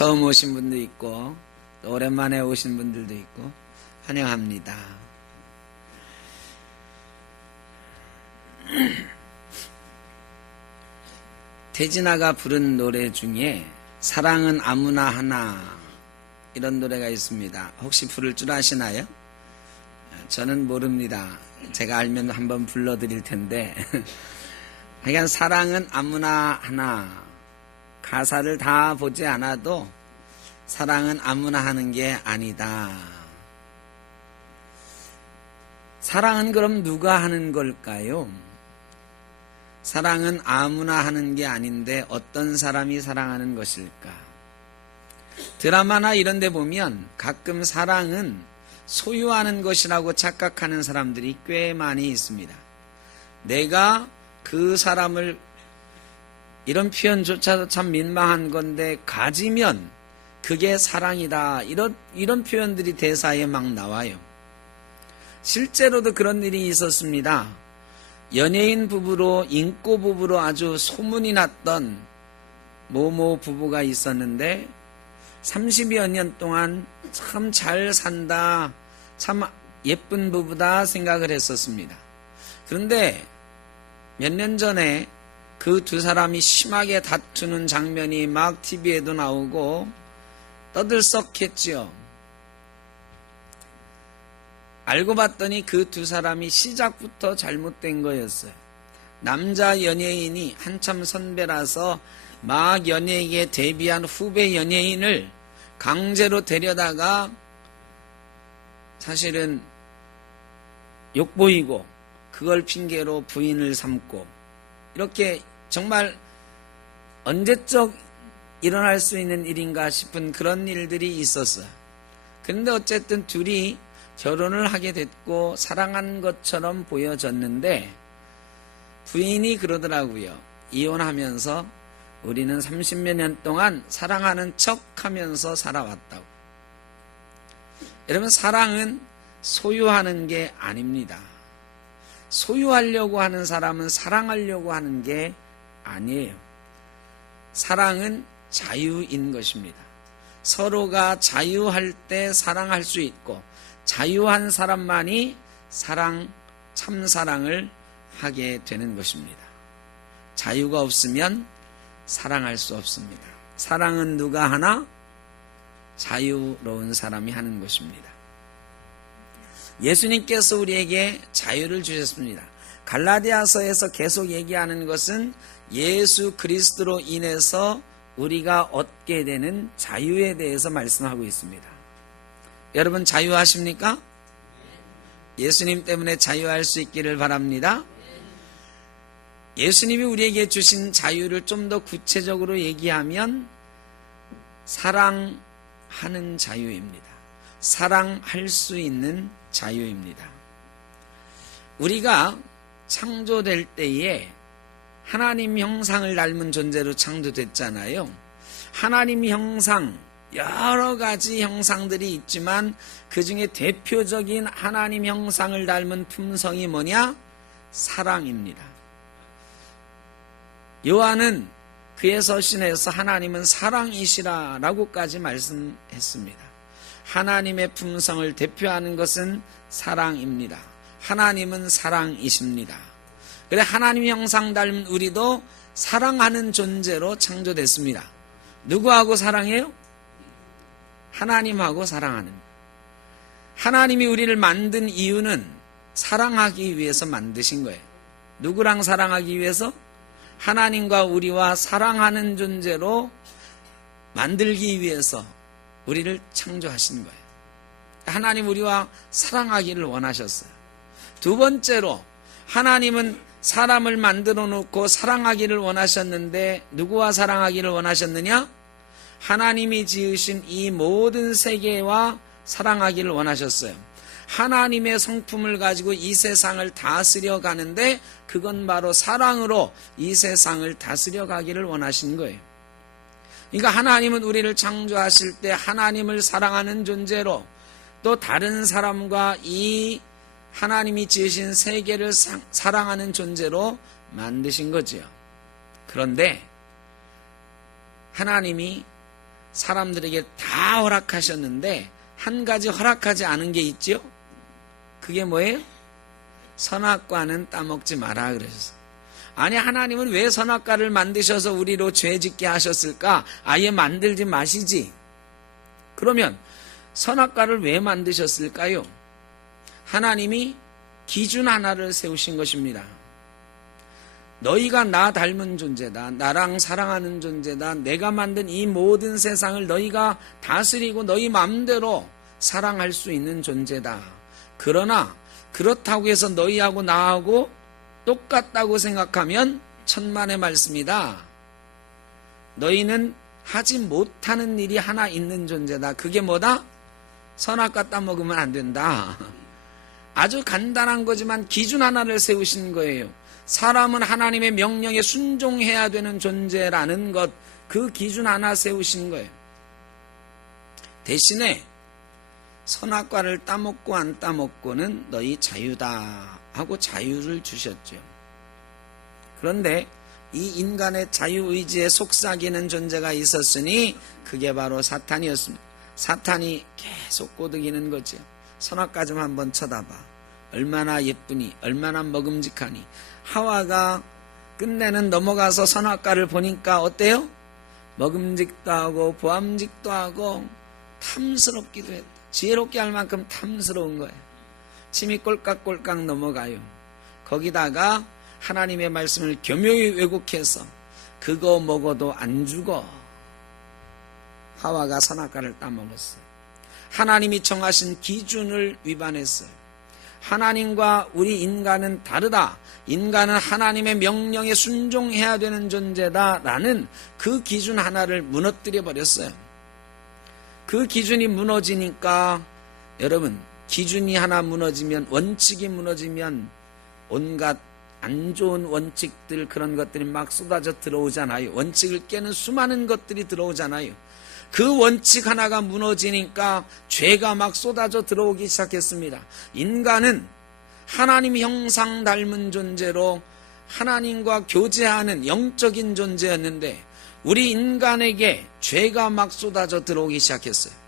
처음 오신 분도 있고 또 오랜만에 오신 분들도 있고 환영합니다. 태진아가 부른 노래 중에 사랑은 아무나 하나 이런 노래가 있습니다. 혹시 부를 줄 아시나요? 저는 모릅니다. 제가 알면 한번 불러드릴 텐데 그러니까 사랑은 아무나 하나, 가사를 다 보지 않아도 사랑은 아무나 하는 게 아니다. 사랑은 그럼 누가 하는 걸까요? 사랑은 아무나 하는 게 아닌데 어떤 사람이 사랑하는 것일까? 드라마나 이런 데 보면 가끔 사랑은 소유하는 것이라고 착각하는 사람들이 꽤 많이 있습니다. 내가 그 사람을, 이런 표현조차도 참 민망한 건데, 가지면 그게 사랑이다, 이런 표현들이 대사에 막 나와요. 실제로도 그런 일이 있었습니다. 연예인 부부로, 인꼬 부부로 아주 소문이 났던 모모 부부가 있었는데 30여 년 동안 참 잘 산다, 참 예쁜 부부다 생각을 했었습니다. 그런데 몇 년 전에 그 두 사람이 심하게 다투는 장면이 막 TV에도 나오고 떠들썩했지요. 알고 봤더니 그 두 사람이 시작부터 잘못된 거였어요. 남자 연예인이 한참 선배라서 막 연예계에 데뷔한 후배 연예인을 강제로 데려다가 사실은 욕보이고 그걸 핑계로 부인을 삼고, 이렇게 정말 언제적 일어날 수 있는 일인가 싶은 그런 일들이 있었어요. 그런데 어쨌든 둘이 결혼을 하게 됐고 사랑한 것처럼 보여졌는데 부인이 그러더라고요. 이혼하면서 우리는 30몇 년 동안 사랑하는 척 하면서 살아왔다고. 여러분, 사랑은 소유하는 게 아닙니다. 소유하려고 하는 사람은 사랑하려고 하는 게 아니에요. 사랑은 자유인 것입니다. 서로가 자유할 때 사랑할 수 있고, 자유한 사람만이 참사랑을 하게 되는 것입니다. 자유가 없으면 사랑할 수 없습니다. 사랑은 누가 하나? 자유로운 사람이 하는 것입니다. 예수님께서 우리에게 자유를 주셨습니다. 갈라디아서에서 계속 얘기하는 것은 예수 그리스도로 인해서 우리가 얻게 되는 자유에 대해서 말씀하고 있습니다. 여러분, 자유하십니까? 예수님 때문에 자유할 수 있기를 바랍니다. 예수님이 우리에게 주신 자유를 좀 더 구체적으로 얘기하면 사랑하는 자유입니다. 사랑할 수 있는 자유입니다. 우리가 창조될 때에 하나님 형상을 닮은 존재로 창조됐잖아요. 하나님 형상, 여러 가지 형상들이 있지만 그 중에 대표적인 하나님 형상을 닮은 품성이 뭐냐? 사랑입니다. 요한은 그의 서신에서 하나님은 사랑이시라 라고까지 말씀했습니다. 하나님의 품성을 대표하는 것은 사랑입니다. 하나님은 사랑이십니다. 그래, 하나님 형상 닮은 우리도 사랑하는 존재로 창조됐습니다. 누구하고 사랑해요? 하나님하고 사랑하는. 하나님이 우리를 만든 이유는 사랑하기 위해서 만드신 거예요. 누구랑 사랑하기 위해서? 하나님과 우리와 사랑하는 존재로 만들기 위해서 우리를 창조하신 거예요. 하나님 우리와 사랑하기를 원하셨어요. 두 번째로, 하나님은 사람을 만들어 놓고 사랑하기를 원하셨는데 누구와 사랑하기를 원하셨느냐? 하나님이 지으신 이 모든 세계와 사랑하기를 원하셨어요. 하나님의 성품을 가지고 이 세상을 다스려 가는데 그건 바로 사랑으로 이 세상을 다스려 가기를 원하신 거예요. 그러니까 하나님은 우리를 창조하실 때 하나님을 사랑하는 존재로, 또 다른 사람과 이 하나님이 지으신 세계를 사랑하는 존재로 만드신 거지요. 그런데 하나님이 사람들에게 다 허락하셨는데 한 가지 허락하지 않은 게 있죠? 그게 뭐예요? 선악과는 따먹지 마라 그러셨어요. 아니, 하나님은 왜 선악과를 만드셔서 우리로 죄 짓게 하셨을까? 아예 만들지 마시지. 그러면 선악과를 왜 만드셨을까요? 하나님이 기준 하나를 세우신 것입니다. 너희가 나 닮은 존재다. 나랑 사랑하는 존재다. 내가 만든 이 모든 세상을 너희가 다스리고 너희 마음대로 사랑할 수 있는 존재다. 그러나 그렇다고 해서 너희하고 나하고 똑같다고 생각하면 천만의 말씀이다. 너희는 하지 못하는 일이 하나 있는 존재다. 그게 뭐다? 선악과 따먹으면 안 된다. 아주 간단한 거지만 기준 하나를 세우신 거예요. 사람은 하나님의 명령에 순종해야 되는 존재라는 것, 그 기준 하나 세우신 거예요. 대신에 선악과를 따먹고 안 따먹고는 너희 자유다 하고 자유를 주셨죠. 그런데 이 인간의 자유의지에 속삭이는 존재가 있었으니 그게 바로 사탄이었습니다. 사탄이 계속 꼬드기는 거죠. 선악과 좀 한번 쳐다봐. 얼마나 예쁘니, 얼마나 먹음직하니. 하와가 끝내는 넘어가서 선악과를 보니까 어때요? 먹음직도 하고 보암직도 하고 탐스럽기도 했다. 지혜롭게 할 만큼 탐스러운 거예요. 침이 꼴깍꼴깍 넘어가요. 거기다가 하나님의 말씀을 교묘히 왜곡해서 그거 먹어도 안 죽어. 하와가 선악과를 따먹었어요. 하나님이 정하신 기준을 위반했어요. 하나님과 우리 인간은 다르다. 인간은 하나님의 명령에 순종해야 되는 존재다라는 그 기준 하나를 무너뜨려 버렸어요. 그 기준이 무너지니까 여러분, 기준이 하나 무너지면, 원칙이 무너지면 온갖 안 좋은 원칙들, 그런 것들이 막 쏟아져 들어오잖아요. 원칙을 깨는 수많은 것들이 들어오잖아요. 그 원칙 하나가 무너지니까 죄가 막 쏟아져 들어오기 시작했습니다. 인간은 하나님 형상 닮은 존재로 하나님과 교제하는 영적인 존재였는데 우리 인간에게 죄가 막 쏟아져 들어오기 시작했어요.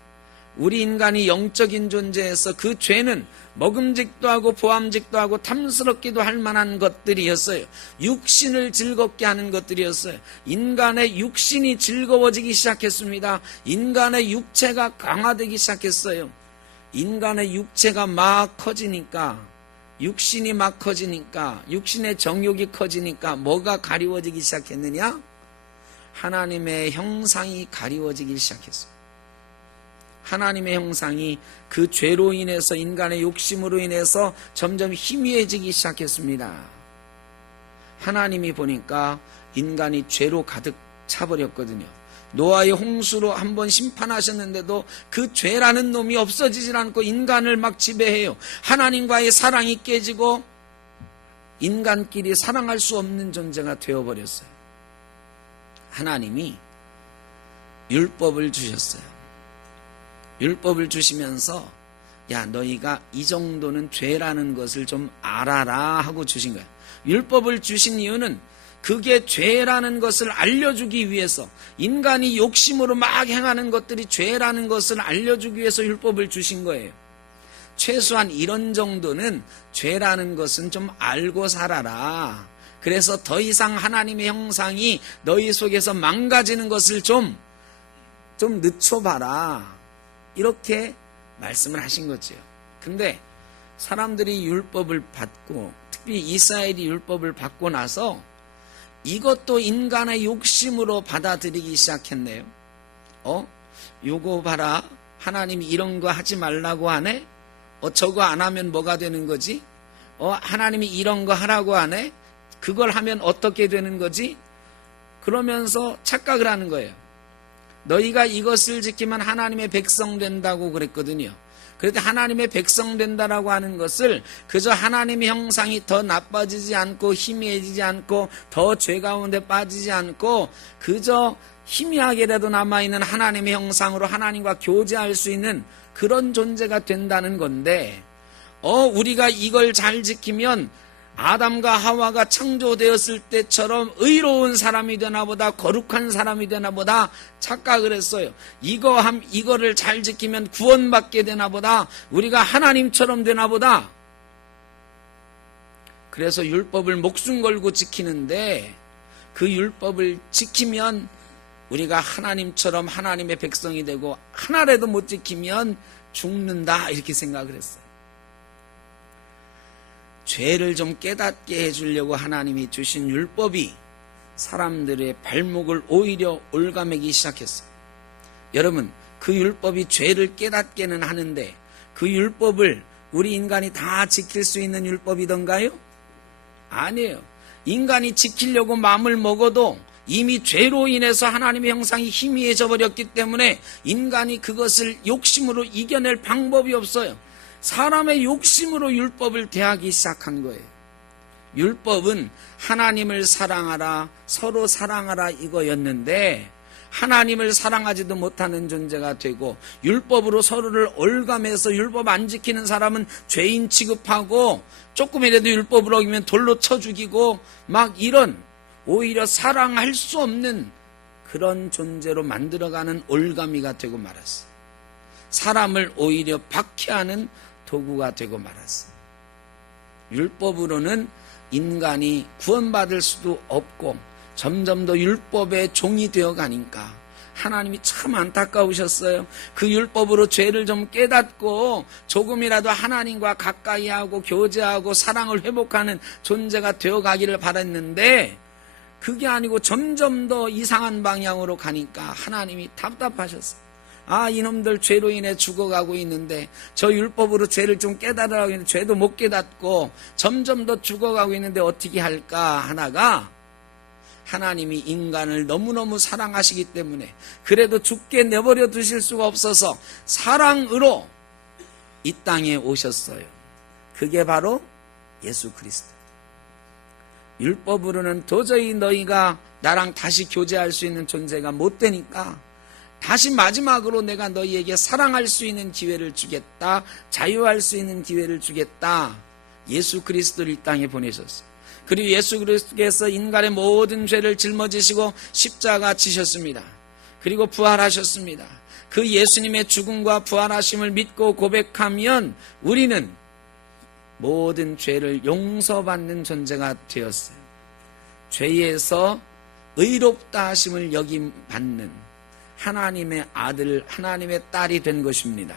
우리 인간이 영적인 존재에서 그 죄는 먹음직도 하고 보암직도 하고 탐스럽기도 할 만한 것들이었어요. 육신을 즐겁게 하는 것들이었어요. 인간의 육신이 즐거워지기 시작했습니다. 인간의 육체가 강화되기 시작했어요. 인간의 육체가 막 커지니까, 육신이 막 커지니까, 육신의 정욕이 커지니까 뭐가 가리워지기 시작했느냐? 하나님의 형상이 가리워지기 시작했어요. 하나님의 형상이 그 죄로 인해서, 인간의 욕심으로 인해서 점점 희미해지기 시작했습니다. 하나님이 보니까 인간이 죄로 가득 차버렸거든요. 노아의 홍수로 한번 심판하셨는데도 그 죄라는 놈이 없어지질 않고 인간을 막 지배해요. 하나님과의 사랑이 깨지고 인간끼리 사랑할 수 없는 존재가 되어버렸어요. 하나님이 율법을 주셨어요. 율법을 주시면서 야, 너희가 이 정도는 죄라는 것을 좀 알아라 하고 주신 거예요. 율법을 주신 이유는 그게 죄라는 것을 알려주기 위해서, 인간이 욕심으로 막 행하는 것들이 죄라는 것을 알려주기 위해서 율법을 주신 거예요. 최소한 이런 정도는 죄라는 것은 좀 알고 살아라. 그래서 더 이상 하나님의 형상이 너희 속에서 망가지는 것을 좀 늦춰봐라. 이렇게 말씀을 하신 거죠. 근데 사람들이 율법을 받고, 특히 이스라엘이 율법을 받고 나서 이것도 인간의 욕심으로 받아들이기 시작했네요. 요거 봐라. 하나님이 이런 거 하지 말라고 하네? 저거 안 하면 뭐가 되는 거지? 하나님이 이런 거 하라고 하네? 그걸 하면 어떻게 되는 거지? 그러면서 착각을 하는 거예요. 너희가 이것을 지키면 하나님의 백성 된다고 그랬거든요. 그런데 하나님의 백성 된다라고 하는 것을 그저 하나님의 형상이 더 나빠지지 않고 희미해지지 않고 더 죄 가운데 빠지지 않고 그저 희미하게라도 남아있는 하나님의 형상으로 하나님과 교제할 수 있는 그런 존재가 된다는 건데, 우리가 이걸 잘 지키면 아담과 하와가 창조되었을 때처럼 의로운 사람이 되나보다, 거룩한 사람이 되나보다 착각을 했어요. 이거를 잘 지키면 구원받게 되나보다, 우리가 하나님처럼 되나보다. 그래서 율법을 목숨 걸고 지키는데, 그 율법을 지키면 우리가 하나님처럼 하나님의 백성이 되고, 하나라도 못 지키면 죽는다, 이렇게 생각을 했어요. 죄를 좀 깨닫게 해주려고 하나님이 주신 율법이 사람들의 발목을 오히려 올가매기 시작했어요. 여러분, 그 율법이 죄를 깨닫게는 하는데 그 율법을 우리 인간이 다 지킬 수 있는 율법이던가요? 아니에요. 인간이 지키려고 마음을 먹어도 이미 죄로 인해서 하나님의 형상이 희미해져 버렸기 때문에 인간이 그것을 욕심으로 이겨낼 방법이 없어요. 사람의 욕심으로 율법을 대하기 시작한 거예요. 율법은 하나님을 사랑하라, 서로 사랑하라, 이거였는데 하나님을 사랑하지도 못하는 존재가 되고, 율법으로 서로를 올가매서 율법 안 지키는 사람은 죄인 취급하고, 조금이라도 율법을 어기면 돌로 쳐 죽이고, 막 이런 오히려 사랑할 수 없는 그런 존재로 만들어가는 올가미가 되고 말았어요. 사람을 오히려 박해하는 도구가 되고 말았어요. 율법으로는 인간이 구원받을 수도 없고 점점 더 율법의 종이 되어 가니까 하나님이 참 안타까우셨어요. 그 율법으로 죄를 좀 깨닫고 조금이라도 하나님과 가까이 하고 교제하고 사랑을 회복하는 존재가 되어 가기를 바랐는데, 그게 아니고 점점 더 이상한 방향으로 가니까 하나님이 답답하셨어요. 이놈들 죄로 인해 죽어가고 있는데, 저 율법으로 죄를 좀 깨달으라고 했는데 죄도 못 깨닫고 점점 더 죽어가고 있는데 어떻게 할까 하나가, 하나님이 인간을 너무너무 사랑하시기 때문에 그래도 죽게 내버려 두실 수가 없어서 사랑으로 이 땅에 오셨어요. 그게 바로 예수 그리스도. 율법으로는 도저히 너희가 나랑 다시 교제할 수 있는 존재가 못 되니까 다시 마지막으로 내가 너희에게 사랑할 수 있는 기회를 주겠다, 자유할 수 있는 기회를 주겠다. 예수 그리스도를 이 땅에 보내셨어요. 그리고 예수 그리스도께서 인간의 모든 죄를 짊어지시고 십자가 지셨습니다. 그리고 부활하셨습니다. 그 예수님의 죽음과 부활하심을 믿고 고백하면 우리는 모든 죄를 용서받는 존재가 되었어요. 죄에서 의롭다 하심을 여김받는 하나님의 아들, 하나님의 딸이 된 것입니다.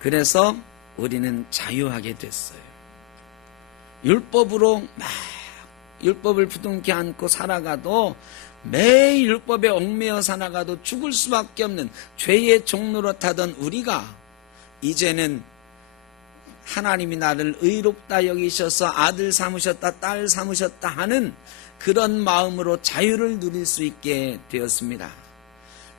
그래서 우리는 자유하게 됐어요. 율법으로 막 율법을 부둥켜 안고 살아가도, 매일 율법에 얽매여 살아가도 죽을 수밖에 없는 죄의 종로로 타던 우리가 이제는 하나님이 나를 의롭다 여기셔서 아들 삼으셨다, 딸 삼으셨다 하는 그런 마음으로 자유를 누릴 수 있게 되었습니다.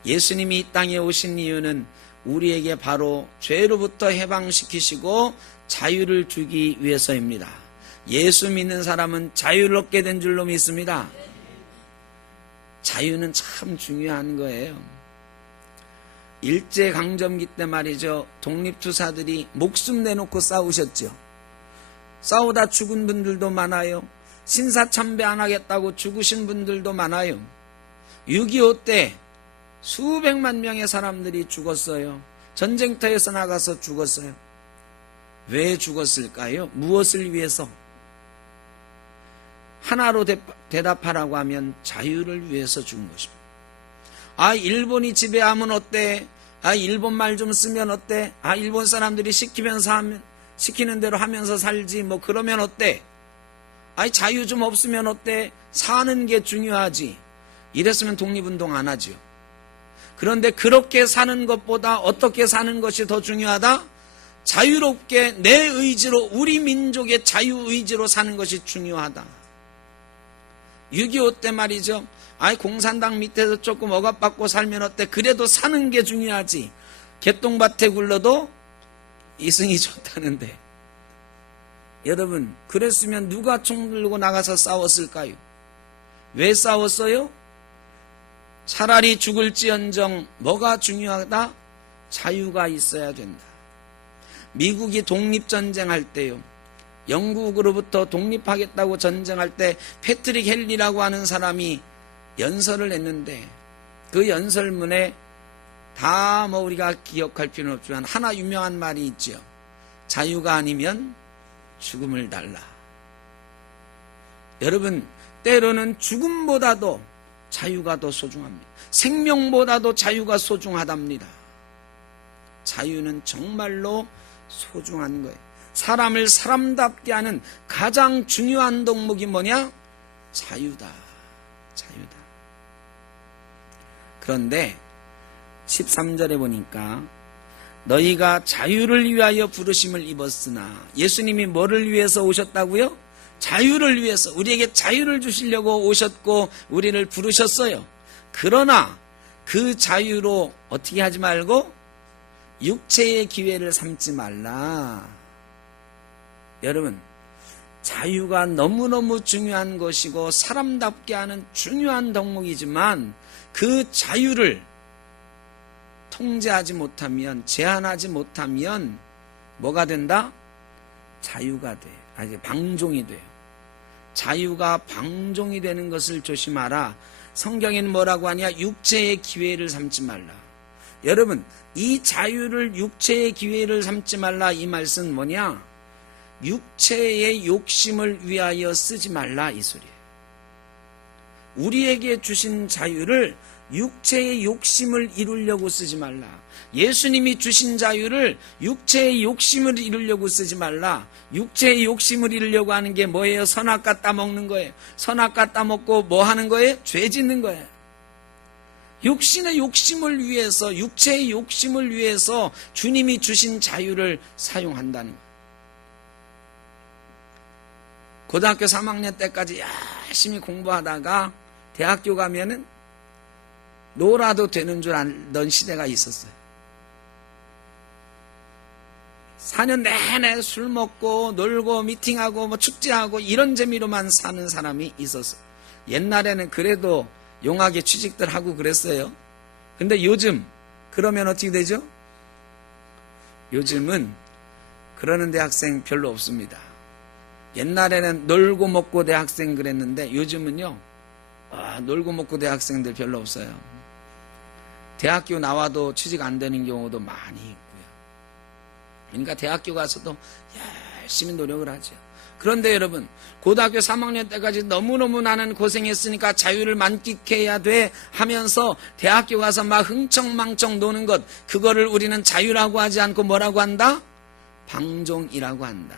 예수님이 이 땅에 오신 이유는 우리에게 바로 죄로부터 해방시키시고 자유를 주기 위해서입니다. 예수 믿는 사람은 자유를 얻게 된 줄로 믿습니다. 자유는 참 중요한 거예요. 일제강점기 때 말이죠, 독립투사들이 목숨 내놓고 싸우셨죠. 싸우다 죽은 분들도 많아요. 신사참배 안 하겠다고 죽으신 분들도 많아요. 6.25 때 수백만 명의 사람들이 죽었어요. 전쟁터에서 나가서 죽었어요. 왜 죽었을까요? 무엇을 위해서? 하나로 대답하라고 하면 자유를 위해서 죽은 것입니다. 일본이 지배하면 어때? 일본 말 좀 쓰면 어때? 일본 사람들이 시키는 대로 하면서 살지, 뭐 그러면 어때? 자유 좀 없으면 어때? 사는 게 중요하지. 이랬으면 독립운동 안 하죠. 그런데 그렇게 사는 것보다 어떻게 사는 것이 더 중요하다? 자유롭게 내 의지로, 우리 민족의 자유의지로 사는 것이 중요하다. 6.25 때 말이죠. 공산당 밑에서 조금 억압받고 살면 어때? 그래도 사는 게 중요하지. 개똥밭에 굴러도 이승이 좋다는데. 여러분, 그랬으면 누가 총 들고 나가서 싸웠을까요? 왜 싸웠어요? 차라리 죽을지언정 뭐가 중요하다? 자유가 있어야 된다. 미국이 독립전쟁할 때요, 영국으로부터 독립하겠다고 전쟁할 때 패트릭 헨리라고 하는 사람이 연설을 했는데 그 연설문에 다 우리가 기억할 필요는 없지만 하나 유명한 말이 있죠. 자유가 아니면 죽음을 달라. 여러분, 때로는 죽음보다도 자유가 더 소중합니다. 생명보다도 자유가 소중하답니다. 자유는 정말로 소중한 거예요. 사람을 사람답게 하는 가장 중요한 덕목이 뭐냐? 자유다. 자유다. 그런데 13절에 보니까 너희가 자유를 위하여 부르심을 입었으나, 예수님이 뭐를 위해서 오셨다고요? 자유를 위해서, 우리에게 자유를 주시려고 오셨고 우리를 부르셨어요. 그러나 그 자유로 어떻게 하지 말고 육체의 기회를 삼지 말라. 여러분, 자유가 너무너무 중요한 것이고 사람답게 하는 중요한 덕목이지만 그 자유를 통제하지 못하면, 제한하지 못하면 뭐가 된다? 자유가 돼. 방종이 돼요. 자유가 방종이 되는 것을 조심하라. 성경에는 뭐라고 하냐? 육체의 기회를 삼지 말라. 여러분, 이 자유를 육체의 기회를 삼지 말라, 이 말씀은 뭐냐? 육체의 욕심을 위하여 쓰지 말라, 이 소리예요. 우리에게 주신 자유를 육체의 욕심을 이루려고 쓰지 말라. 예수님이 주신 자유를 육체의 욕심을 이루려고 쓰지 말라. 육체의 욕심을 이루려고 하는 게 뭐예요? 선악과 따먹는 거예요. 선악과 따먹고 뭐 하는 거예요? 죄 짓는 거예요. 육신의 욕심을 위해서, 육체의 욕심을 위해서 주님이 주신 자유를 사용한다는 거예요. 고등학교 3학년 때까지 열심히 공부하다가 대학교 가면은 놀아도 되는 줄 알던 시대가 있었어요. 4년 내내 술 먹고 놀고 미팅하고 축제하고 이런 재미로만 사는 사람이 있었어요. 옛날에는 그래도 용하게 취직들 하고 그랬어요. 근데 요즘 그러면 어떻게 되죠? 요즘은 그러는 대학생 별로 없습니다. 옛날에는 놀고 먹고 대학생 그랬는데 요즘은요, 놀고 먹고 대학생들 별로 없어요. 대학교 나와도 취직 안 되는 경우도 많이 있고요. 그러니까 대학교 가서도 열심히 노력을 하죠. 그런데 여러분, 고등학교 3학년 때까지 너무너무 나는 고생했으니까 자유를 만끽해야 돼 하면서 대학교 가서 막 흥청망청 노는 것, 그거를 우리는 자유라고 하지 않고 뭐라고 한다? 방종이라고 한다.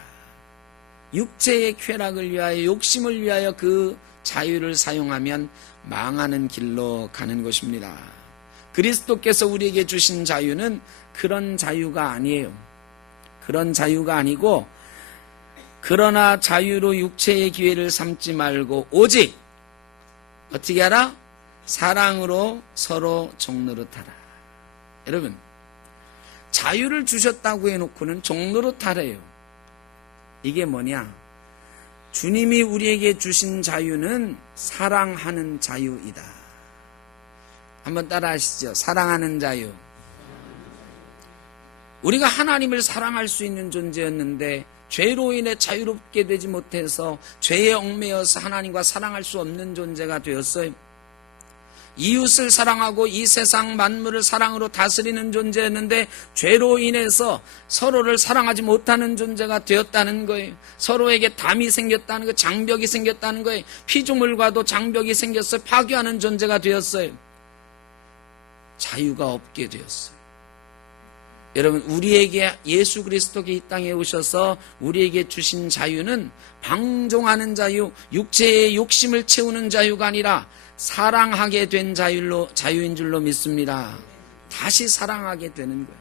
육체의 쾌락을 위하여, 욕심을 위하여 그 자유를 사용하면 망하는 길로 가는 것입니다. 그리스도께서 우리에게 주신 자유는 그런 자유가 아니에요. 그런 자유가 아니고, 그러나 자유로 육체의 기회를 삼지 말고 오직 어떻게 하라? 사랑으로 서로 종노릇하라. 여러분, 자유를 주셨다고 해놓고는 종노릇하래요. 이게 뭐냐? 주님이 우리에게 주신 자유는 사랑하는 자유이다. 한번 따라 하시죠. 사랑하는 자유. 우리가 하나님을 사랑할 수 있는 존재였는데 죄로 인해 자유롭게 되지 못해서 죄에 얽매여서 하나님과 사랑할 수 없는 존재가 되었어요. 이웃을 사랑하고 이 세상 만물을 사랑으로 다스리는 존재였는데 죄로 인해서 서로를 사랑하지 못하는 존재가 되었다는 거예요. 서로에게 담이 생겼다는 거예요. 장벽이 생겼다는 거예요. 피조물과도 장벽이 생겼어요. 파괴하는 존재가 되었어요. 자유가 없게 되었어요. 여러분, 우리에게 예수 그리스도가 이 땅에 오셔서 우리에게 주신 자유는 방종하는 자유, 육체의 욕심을 채우는 자유가 아니라 사랑하게 된 자유인 줄로 믿습니다. 다시 사랑하게 되는 거예요.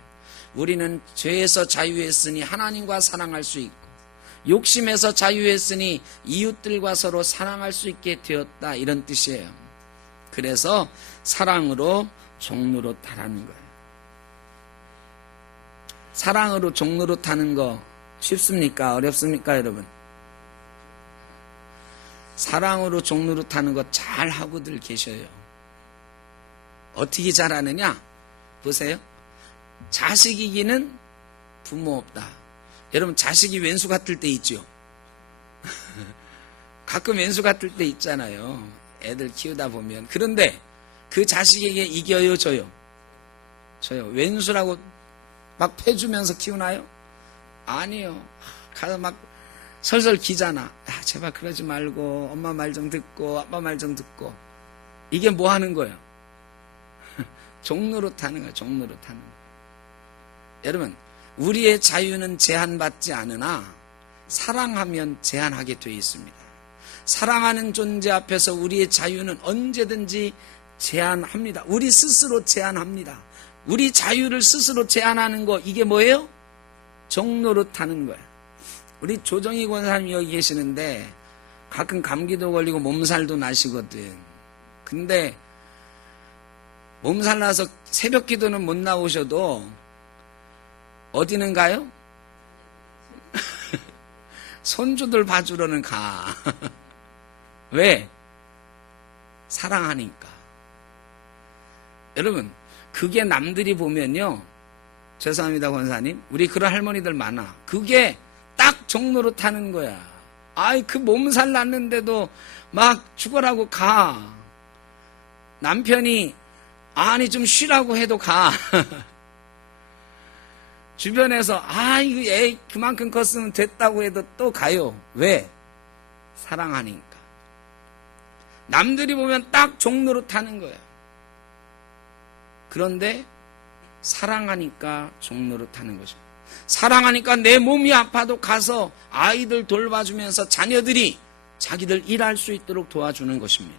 우리는 죄에서 자유했으니 하나님과 사랑할 수 있고, 욕심에서 자유했으니 이웃들과 서로 사랑할 수 있게 되었다, 이런 뜻이에요. 그래서 사랑으로 종노릇하라는 거예요. 사랑으로 종노릇하는 거 쉽습니까? 어렵습니까, 여러분? 사랑으로 종노릇하는 거 잘 하고들 계셔요. 어떻게 잘하느냐? 보세요. 자식 이기는 부모 없다. 여러분, 자식이 왼수 같을 때 있죠. 가끔 왼수 같을 때 있잖아요. 애들 키우다 보면. 그런데 그 자식에게 이겨요, 져요? 저요. 왼수라고 막 패주면서 키우나요? 아니요. 가서 막 설설 기잖아. 야, 제발 그러지 말고 엄마 말 좀 듣고 아빠 말 좀 듣고. 이게 뭐 하는 거예요? 종노릇 하는 거예요. 종노릇 하는 거예요. 여러분, 우리의 자유는 제한받지 않으나 사랑하면 제한하게 되어 있습니다. 사랑하는 존재 앞에서 우리의 자유는 언제든지 제한합니다. 우리 스스로 제한합니다. 우리 자유를 스스로 제한하는 거, 이게 뭐예요? 종노릇 하는 거예요. 우리 조정희 권사님 여기 계시는데 가끔 감기도 걸리고 몸살도 나시거든. 근데 몸살 나서 새벽 기도는 못 나오셔도 어디는 가요? 손주들 봐주러는 가. 왜? 사랑하니까. 여러분, 그게 남들이 보면요, 죄송합니다 권사님, 우리 그런 할머니들 많아. 그게 딱 종노릇 하는 거야. 아이, 그 몸살 났는데도 막 죽어라고 가. 남편이 아니 좀 쉬라고 해도 가. 주변에서 이거 애 그만큼 컸으면 됐다고 해도 또 가요. 왜? 사랑하니까. 남들이 보면 딱 종노릇 하는 거야. 그런데 사랑하니까 종노릇 하는 거죠. 사랑하니까 내 몸이 아파도 가서 아이들 돌봐주면서 자녀들이 자기들 일할 수 있도록 도와주는 것입니다.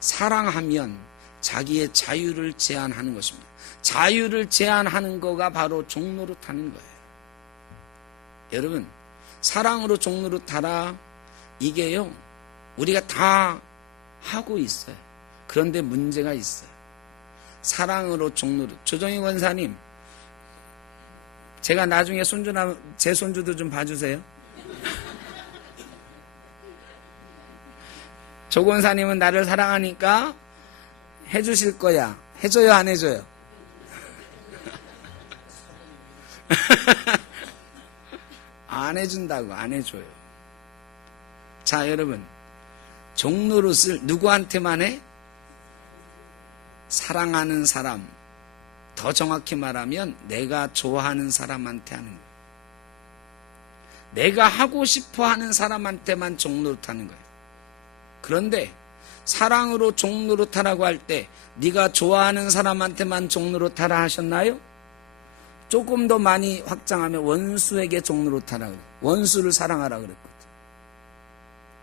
사랑하면 자기의 자유를 제한하는 것입니다. 자유를 제한하는 거가 바로 종노릇하는 거예요. 여러분, 사랑으로 종노릇하라, 이게요, 우리가 다 하고 있어요. 그런데 문제가 있어요. 사랑으로 종노릇. 조정희 권사님, 제가 나중에 제 손주도 좀 봐주세요. 조 권사님은 나를 사랑하니까 해주실 거야. 해줘요, 안 해줘요? 안 해준다고, 안 해줘요. 자, 여러분, 종노릇을 누구한테만 해? 사랑하는 사람, 더 정확히 말하면 내가 좋아하는 사람한테 하는 거예요. 내가 하고 싶어 하는 사람한테만 종노릇하는 거예요. 그런데 사랑으로 종노릇하라고 할 때 네가 좋아하는 사람한테만 종노릇하라 하셨나요? 조금 더 많이 확장하면 원수에게 종노릇하라 그래요. 원수를 사랑하라 그랬거든요.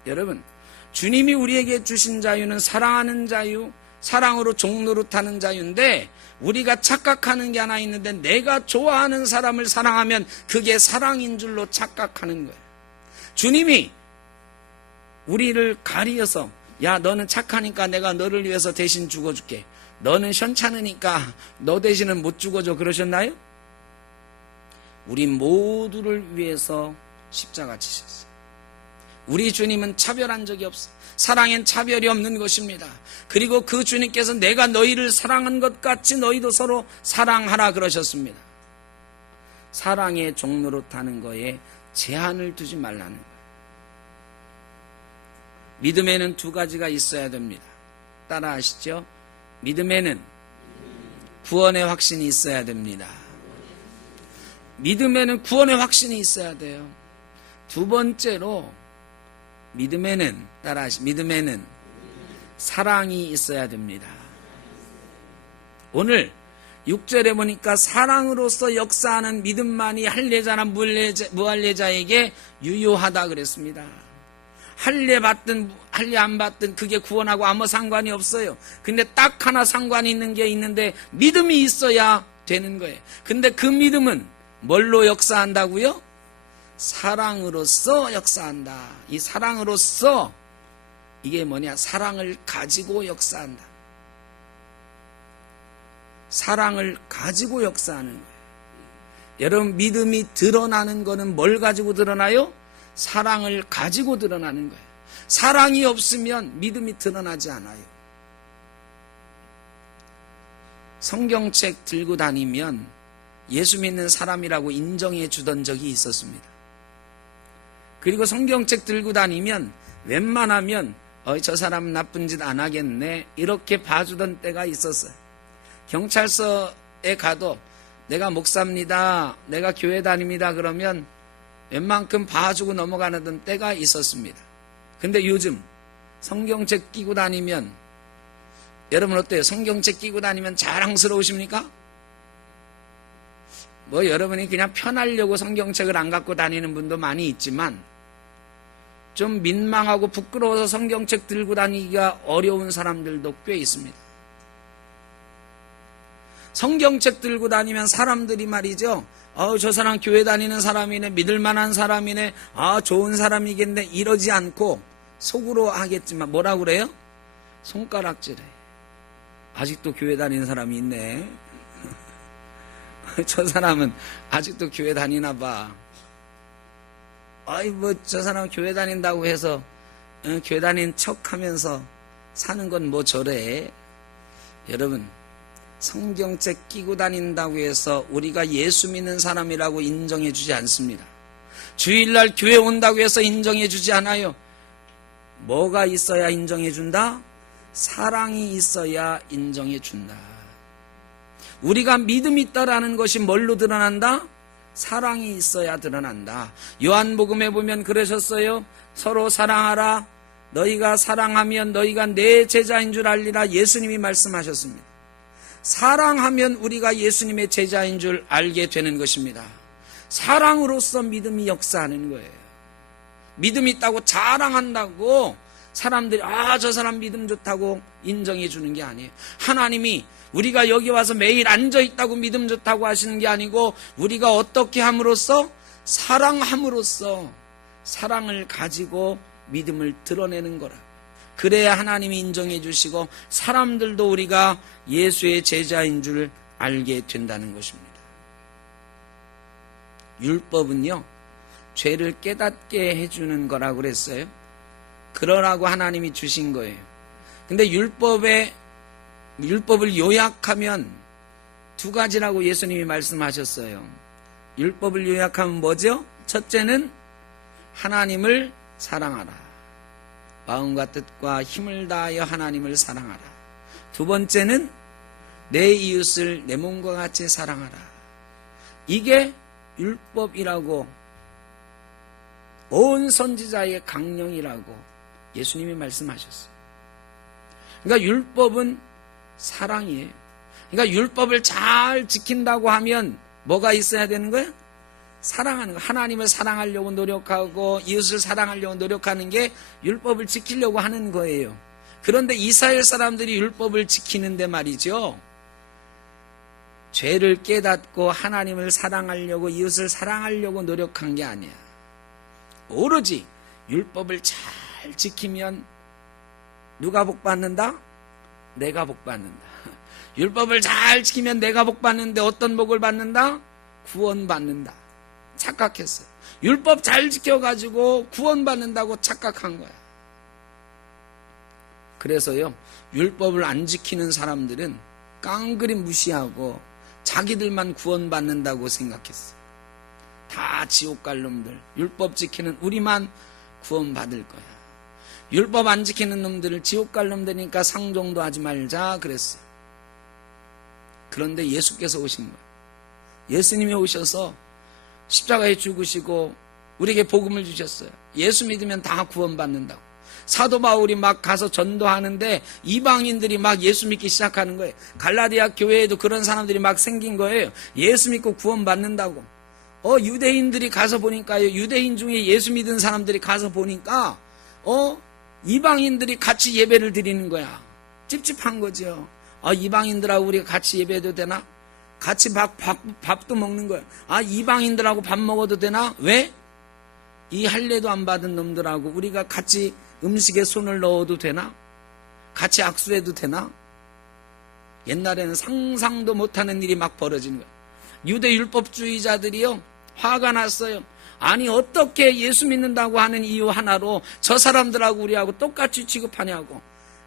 여러분, 주님이 우리에게 주신 자유는 사랑하는 자유, 사랑으로 종노릇하는 자유인데, 우리가 착각하는 게 하나 있는데, 내가 좋아하는 사람을 사랑하면 그게 사랑인 줄로 착각하는 거예요. 주님이 우리를 가리어서, 야, 너는 착하니까 내가 너를 위해서 대신 죽어줄게. 너는 현찮으니까 너 대신은 못 죽어줘. 그러셨나요? 우리 모두를 위해서 십자가 지셨어요. 우리 주님은 차별한 적이 없어요. 사랑엔 차별이 없는 것입니다. 그리고 그 주님께서 내가 너희를 사랑한 것 같이 너희도 서로 사랑하라 그러셨습니다. 사랑의 종노릇하는 거에 제한을 두지 말라는 거예요. 믿음에는 두 가지가 있어야 됩니다. 따라 하시죠. 믿음에는 구원의 확신이 있어야 됩니다. 믿음에는 구원의 확신이 있어야 돼요. 두 번째로 믿음에는, 따라 하시죠. 믿음에는 사랑이 있어야 됩니다. 오늘 6절에 보니까 사랑으로서 역사하는 믿음만이 할례자나 무할례자에게 유효하다 그랬습니다. 할례 받든 할례 안 받든 그게 구원하고 아무 상관이 없어요. 근데 딱 하나 상관이 있는 게 있는데 믿음이 있어야 되는 거예요. 근데 그 믿음은 뭘로 역사한다고요? 사랑으로서 역사한다. 이 사랑으로서, 이게 뭐냐? 사랑을 가지고 역사한다. 사랑을 가지고 역사하는 거예요. 여러분, 믿음이 드러나는 거는 뭘 가지고 드러나요? 사랑을 가지고 드러나는 거예요. 사랑이 없으면 믿음이 드러나지 않아요. 성경책 들고 다니면 예수 믿는 사람이라고 인정해 주던 적이 있었습니다. 그리고 성경책 들고 다니면 웬만하면 저 사람은 나쁜 짓 안 하겠네 이렇게 봐주던 때가 있었어요. 경찰서에 가도 내가 목사입니다, 내가 교회 다닙니다 그러면 웬만큼 봐주고 넘어가는 때가 있었습니다. 근데 요즘 성경책 끼고 다니면 여러분 어때요? 성경책 끼고 다니면 자랑스러우십니까? 뭐 여러분이 그냥 편하려고 성경책을 안 갖고 다니는 분도 많이 있지만 좀 민망하고 부끄러워서 성경책 들고 다니기가 어려운 사람들도 꽤 있습니다. 성경책 들고 다니면 사람들이 말이죠, 저 사람 교회 다니는 사람이네, 믿을 만한 사람이네, 좋은 사람이겠네 이러지 않고 속으로 하겠지만 뭐라고 그래요? 손가락질해. 아직도 교회 다니는 사람이 있네. 저 사람은 아직도 교회 다니나 봐. 저 사람 교회 다닌다고 해서 교회 다닌 척 하면서 사는 건 뭐 저래. 여러분, 성경책 끼고 다닌다고 해서 우리가 예수 믿는 사람이라고 인정해 주지 않습니다. 주일날 교회 온다고 해서 인정해 주지 않아요. 뭐가 있어야 인정해 준다? 사랑이 있어야 인정해 준다. 우리가 믿음이 있다라는 것이 뭘로 드러난다? 사랑이 있어야 드러난다. 요한복음에 보면 그러셨어요. 서로 사랑하라. 너희가 사랑하면 너희가 내 제자인 줄 알리라. 예수님이 말씀하셨습니다. 사랑하면 우리가 예수님의 제자인 줄 알게 되는 것입니다. 사랑으로서 믿음이 역사하는 거예요. 믿음이 있다고 자랑한다고 사람들이 저 사람 믿음 좋다고 인정해 주는 게 아니에요. 하나님이 우리가 여기 와서 매일 앉아있다고 믿음 좋다고 하시는 게 아니고 우리가 어떻게 함으로써? 사랑함으로써 사랑을 가지고 믿음을 드러내는 거라. 그래야 하나님이 인정해 주시고 사람들도 우리가 예수의 제자인 줄 알게 된다는 것입니다. 율법은요, 죄를 깨닫게 해주는 거라고 그랬어요. 그러라고 하나님이 주신 거예요. 근데 율법을 요약하면 두 가지라고 예수님이 말씀하셨어요. 율법을 요약하면 뭐죠? 첫째는 하나님을 사랑하라. 마음과 뜻과 힘을 다하여 하나님을 사랑하라. 두 번째는 내 이웃을 내 몸과 같이 사랑하라. 이게 율법이라고, 온 선지자의 강령이라고 예수님이 말씀하셨어요. 그러니까 율법은 사랑이에요. 그러니까 율법을 잘 지킨다고 하면 뭐가 있어야 되는 거예요? 사랑하는 거. 하나님을 사랑하려고 노력하고 이웃을 사랑하려고 노력하는 게 율법을 지키려고 하는 거예요. 그런데 이스라엘 사람들이 율법을 지키는데 말이죠, 죄를 깨닫고 하나님을 사랑하려고 이웃을 사랑하려고 노력한 게 아니야. 오로지 율법을 잘 지키면 누가 복 받는다? 내가 복 받는다. 율법을 잘 지키면 내가 복 받는데 어떤 복을 받는다? 구원 받는다. 착각했어요. 율법 잘 지켜가지고 구원 받는다고 착각한 거야. 그래서요, 율법을 안 지키는 사람들은 깡그리 무시하고 자기들만 구원 받는다고 생각했어요. 다 지옥 갈 놈들, 율법 지키는 우리만 구원 받을 거야. 율법 안 지키는 놈들을 지옥 갈 놈들이니까 상종도 하지 말자 그랬어요. 그런데 예수께서 오신 거예요. 예수님이 오셔서 십자가에 죽으시고 우리에게 복음을 주셨어요. 예수 믿으면 다 구원받는다고. 사도 바울이 막 가서 전도하는데 이방인들이 막 예수 믿기 시작하는 거예요. 갈라디아 교회에도 그런 사람들이 막 생긴 거예요. 예수 믿고 구원받는다고. 유대인들이 가서 보니까요, 유대인 중에 예수 믿은 사람들이 가서 보니까 이방인들이 같이 예배를 드리는 거야. 찝찝한 거죠. 이방인들하고 우리가 같이 예배해도 되나? 같이 밥도 먹는 거야. 이방인들하고 밥 먹어도 되나? 왜? 이 할례도 안 받은 놈들하고 우리가 같이 음식에 손을 넣어도 되나? 같이 악수해도 되나? 옛날에는 상상도 못하는 일이 막 벌어지는 거야. 유대 율법주의자들이요, 화가 났어요. 아니 어떻게 예수 믿는다고 하는 이유 하나로 저 사람들하고 우리하고 똑같이 취급하냐고.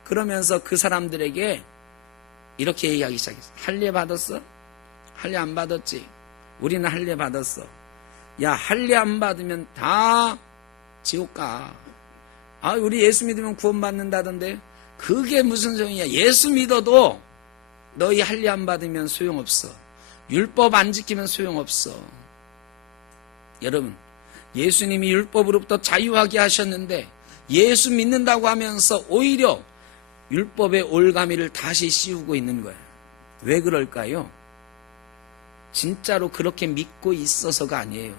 그러면서 그 사람들에게 이렇게 얘기하기 시작했어. 할례 받았어? 할례 안 받았지? 우리는 할례 받았어. 야, 할례 안 받으면 다 지옥 가. 아, 우리 예수 믿으면 구원받는다던데. 그게 무슨 소용이야. 예수 믿어도 너희 할례 안 받으면 소용없어. 율법 안 지키면 소용없어. 여러분, 예수님이 율법으로부터 자유하게 하셨는데 예수 믿는다고 하면서 오히려 율법의 올가미를 다시 씌우고 있는 거예요. 왜 그럴까요? 진짜로 그렇게 믿고 있어서가 아니에요.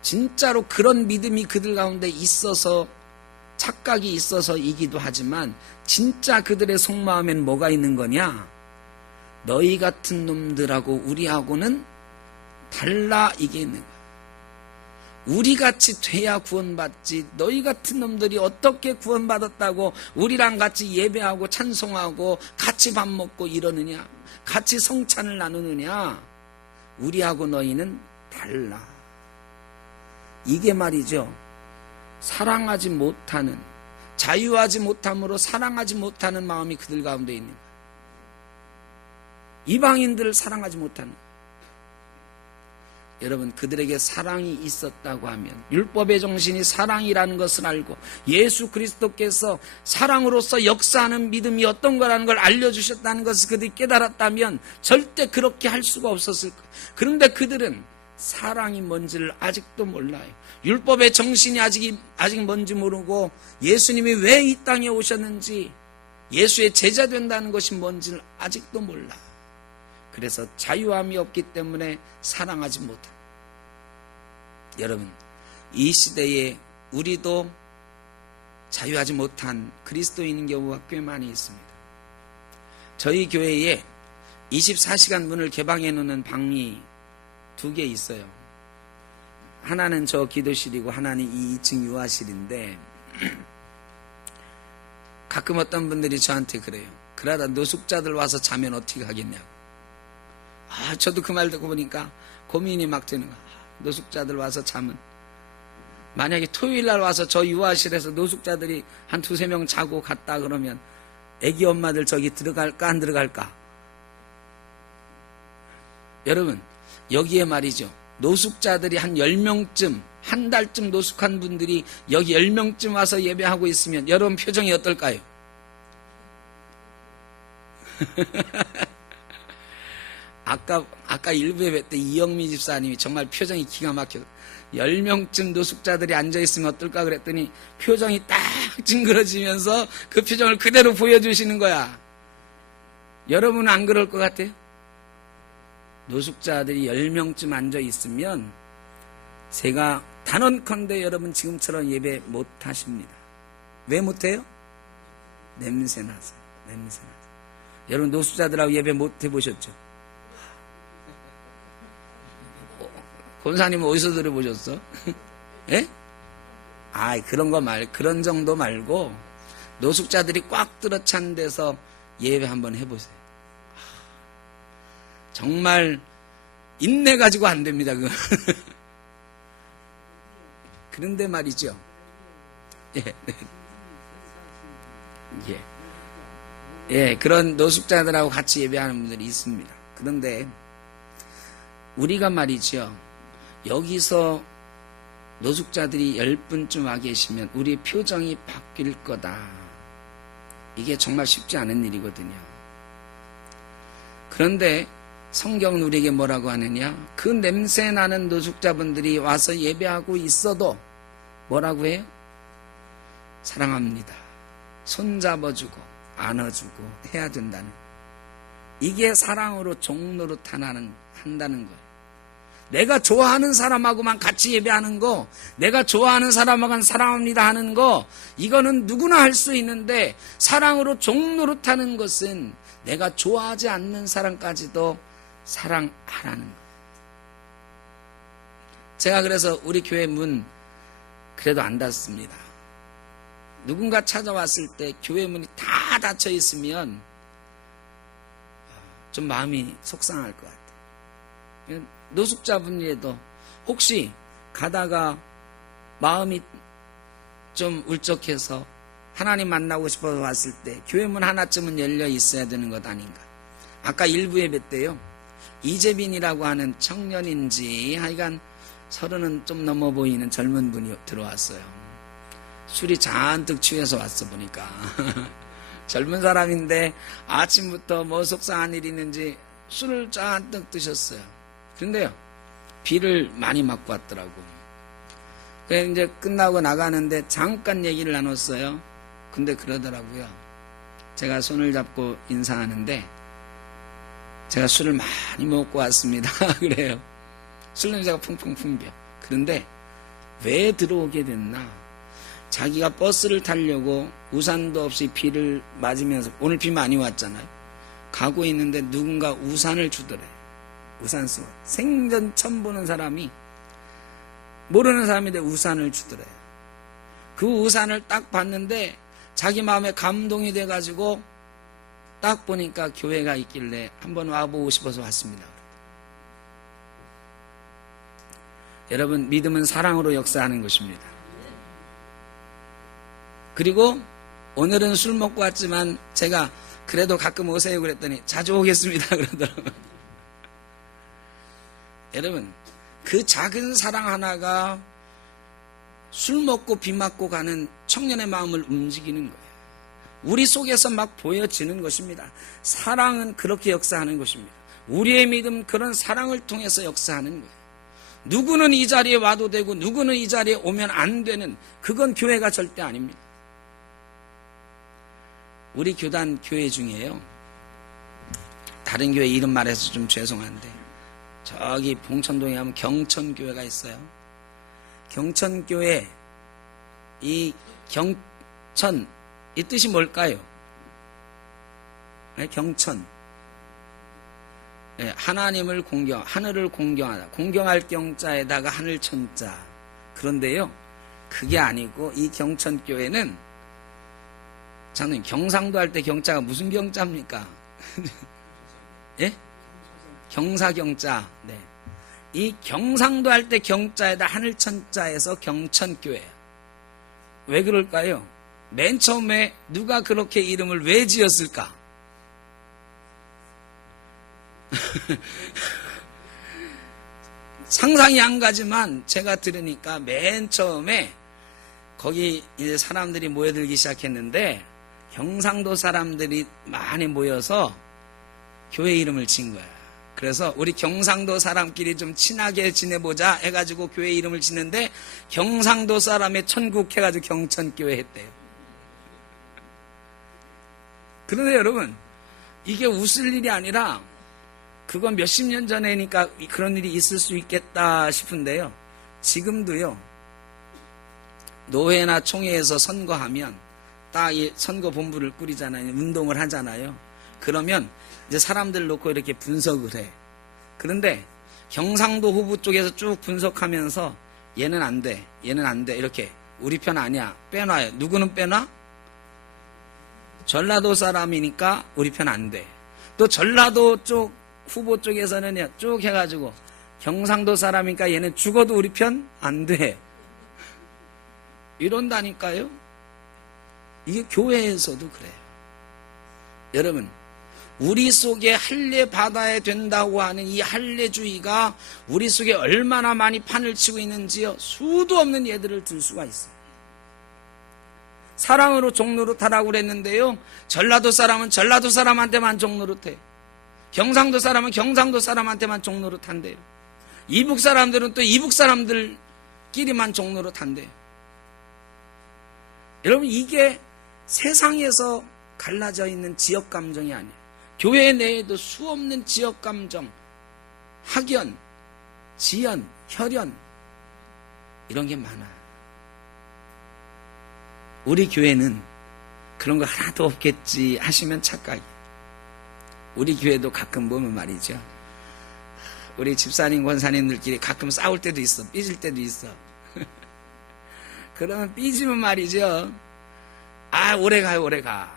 진짜로 그런 믿음이 그들 가운데 있어서, 착각이 있어서이기도 하지만 진짜 그들의 속마음엔 뭐가 있는 거냐? 너희 같은 놈들하고 우리하고는 달라, 이게 있는 거야. 우리같이 돼야 구원받지, 너희 같은 놈들이 어떻게 구원받았다고 우리랑 같이 예배하고 찬송하고 같이 밥 먹고 이러느냐, 같이 성찬을 나누느냐. 우리하고 너희는 달라. 이게 말이죠, 사랑하지 못하는, 자유하지 못함으로 사랑하지 못하는 마음이 그들 가운데 있는 거예요. 이방인들을 사랑하지 못하는 거예요. 여러분, 그들에게 사랑이 있었다고 하면, 율법의 정신이 사랑이라는 것을 알고 예수 그리스도께서 사랑으로서 역사하는 믿음이 어떤 거라는 걸 알려주셨다는 것을 그들이 깨달았다면 절대 그렇게 할 수가 없었을 거예요. 그런데 그들은 사랑이 뭔지를 아직도 몰라요. 율법의 정신이 아직 뭔지 모르고, 예수님이 왜 이 땅에 오셨는지, 예수의 제자 된다는 것이 뭔지를 아직도 몰라. 그래서 자유함이 없기 때문에 사랑하지 못합니다. 여러분, 이 시대에 우리도 자유하지 못한 그리스도인인 경우가 꽤 많이 있습니다. 저희 교회에 24시간 문을 개방해 놓는 방이 2개 있어요. 하나는 저 기도실이고 하나는 이 2층 유아실인데, 가끔 어떤 분들이 저한테 그래요. 그러다 노숙자들 와서 자면 어떻게 하겠냐고. 저도 그 말 듣고 보니까 고민이 막 되는 거야. 노숙자들 와서 자면, 만약에 토요일날 와서 저 유아실에서 노숙자들이 한 2-3명 자고 갔다 그러면 애기 엄마들 저기 들어갈까 안 들어갈까? 여러분, 여기에 말이죠, 노숙자들이 한 10명쯤, 한 달쯤 노숙한 분들이 여기 10명쯤 와서 예배하고 있으면 여러분 표정이 어떨까요? 아까 일부에 뵀던 이영미 집사님이 정말 표정이 기가 막혀요. 10명쯤 노숙자들이 앉아있으면 어떨까 그랬더니 표정이 딱 징그러지면서 그 표정을 그대로 보여주시는 거야. 여러분은 안 그럴 것 같아요? 노숙자들이 10명쯤 앉아있으면 제가 단언컨대 여러분 지금처럼 예배 못하십니다. 왜 못해요? 냄새나서. 여러분 노숙자들하고 예배 못해보셨죠? 권사님은 어디서 들어보셨어? 예? 그런 정도 말고 노숙자들이 꽉 들어찬 데서 예배 한번 해보세요. 정말 인내 가지고 안 됩니다. 그런데 말이죠. 그런 노숙자들하고 같이 예배하는 분들이 있습니다. 그런데 우리가 말이죠, 여기서 노숙자들이 10분쯤 와 계시면 우리 표정이 바뀔 거다. 이게 정말 쉽지 않은 일이거든요. 그런데 성경은 우리에게 뭐라고 하느냐? 그 냄새나는 노숙자분들이 와서 예배하고 있어도 뭐라고 해요? 사랑합니다. 손잡아주고 안아주고 해야 된다는, 이게 사랑으로 종로로 한다는 거예요. 내가 좋아하는 사람하고만 같이 예배하는 거, 내가 좋아하는 사람하고만 사랑합니다 하는 거, 이거는 누구나 할 수 있는데, 사랑으로 종노릇하는 것은 내가 좋아하지 않는 사람까지도 사랑하라는 거예요. 제가 그래서 우리 교회 문 그래도 안 닫습니다. 누군가 찾아왔을 때 교회 문이 다 닫혀 있으면 좀 마음이 속상할 것 같아요. 노숙자분이라도 혹시 가다가 마음이 좀 울적해서 하나님 만나고 싶어서 왔을 때 교회 문 하나쯤은 열려 있어야 되는 것 아닌가. 아까 일부에 뵀대요. 이재빈이라고 하는 청년인지 하여간 30은 좀 넘어 보이는 젊은 분이 들어왔어요. 술이 잔뜩 취해서 왔어 보니까. 젊은 사람인데 아침부터 뭐 속상한 일이 있는지 술을 잔뜩 드셨어요. 그런데요, 비를 많이 맞고 왔더라고. 그래서 이제 끝나고 나가는데 잠깐 얘기를 나눴어요. 근데 그러더라고요. 제가 손을 잡고 인사하는데 제가 술을 많이 먹고 왔습니다. 그래요. 술 냄새가 풍풍 풍겨. 그런데 왜 들어오게 됐나? 자기가 버스를 타려고 우산도 없이 비를 맞으면서, 오늘 비 많이 왔잖아요. 가고 있는데 누군가 우산을 주더래. 우산 쓰고. 생전 처음 보는 사람이, 모르는 사람인데 우산을 주더래. 그 우산을 딱 봤는데 자기 마음에 감동이 돼가지고 딱 보니까 교회가 있길래 한번 와보고 싶어서 왔습니다. 여러분, 믿음은 사랑으로 역사하는 것입니다. 그리고 오늘은 술 먹고 왔지만 제가 그래도 가끔 오세요 그랬더니 자주 오겠습니다 그러더라고요. 여러분, 그 작은 사랑 하나가 술 먹고 비 맞고 가는 청년의 마음을 움직이는 거예요. 우리 속에서 막 보여지는 것입니다. 사랑은 그렇게 역사하는 것입니다. 우리의 믿음, 그런 사랑을 통해서 역사하는 거예요. 누구는 이 자리에 와도 되고 누구는 이 자리에 오면 안 되는, 그건 교회가 절대 아닙니다. 우리 교단 교회 중에요, 다른 교회 이름 말해서 좀 죄송한데 저기 봉천동에 가면 경천교회가 있어요. 경천교회, 이 경천, 이 뜻이 뭘까요? 네, 경천. 네, 하나님을 공경, 하늘을 공경하다. 공경할 경자에다가 하늘 천자. 그런데요, 그게 아니고 이 경천교회는, 저는 경상도 할 때 경자가 무슨 경자입니까? 예? 경사경자. 네. 이 경상도 할 때 경자에다 하늘 천자에서 경천교회. 왜 그럴까요? 맨 처음에 누가 그렇게 이름을 왜 지었을까? 상상이 안 가지만 제가 들으니까 맨 처음에 거기 이제 사람들이 모여들기 시작했는데 경상도 사람들이 많이 모여서 교회 이름을 지은 거야. 그래서 우리 경상도 사람끼리 좀 친하게 지내보자 해가지고 교회 이름을 짓는데 경상도 사람의 천국 해가지고 경천교회 했대요. 그런데 여러분, 이게 웃을 일이 아니라 그건 몇십 년 전에니까 그런 일이 있을 수 있겠다 싶은데요. 지금도요, 노회나 총회에서 선거하면 딱 이 선거 본부를 꾸리잖아요. 운동을 하잖아요. 그러면 이제 사람들 놓고 이렇게 분석을 해. 그런데 경상도 후보 쪽에서 쭉 분석하면서 얘는 안 돼, 얘는 안 돼, 이렇게 우리 편 아니야, 빼놔요. 누구는 빼놔? 전라도 사람이니까 우리 편 안 돼. 또 전라도 쪽 후보 쪽에서는 쭉 해가지고 경상도 사람이니까 얘는 죽어도 우리 편 안 돼. 이런다니까요. 이게 교회에서도 그래요. 여러분, 우리 속에 할례 받아야 된다고 하는 이 할례주의가 우리 속에 얼마나 많이 판을 치고 있는지요. 수도 없는 예들을 들 수가 있어요. 사랑으로 종노릇하라고 그랬는데요, 전라도 사람은 전라도 사람한테만 종노릇해. 경상도 사람은 경상도 사람한테만 종노릇한대요. 이북 사람들은 또 이북 사람들끼리만 종노릇한대요. 여러분, 이게 세상에서 갈라져 있는 지역 감정이 아니에요. 교회 내에도 수없는 지역 감정, 학연, 지연, 혈연, 이런 게 많아요. 우리 교회는 그런 거 하나도 없겠지 하시면 착각이에요. 우리 교회도 가끔 보면 말이죠, 우리 집사님, 권사님들끼리 가끔 싸울 때도 있어, 삐질 때도 있어. 그러면 삐지면 말이죠, 아, 오래가요, 오래가.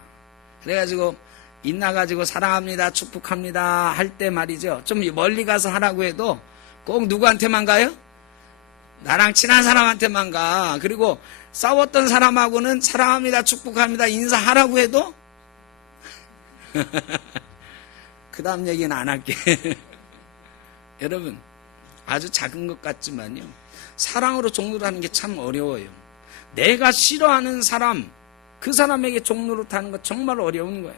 그래가지고 있나가지고 사랑합니다, 축복합니다 할 때 말이죠, 좀 멀리 가서 하라고 해도 꼭 누구한테만 가요? 나랑 친한 사람한테만 가. 그리고 싸웠던 사람하고는 사랑합니다, 축복합니다 인사하라고 해도 그 다음 얘기는 안 할게. 여러분, 아주 작은 것 같지만요, 사랑으로 종로를 하는 게 참 어려워요. 내가 싫어하는 사람, 그 사람에게 종로를 타는 거 정말 어려운 거예요.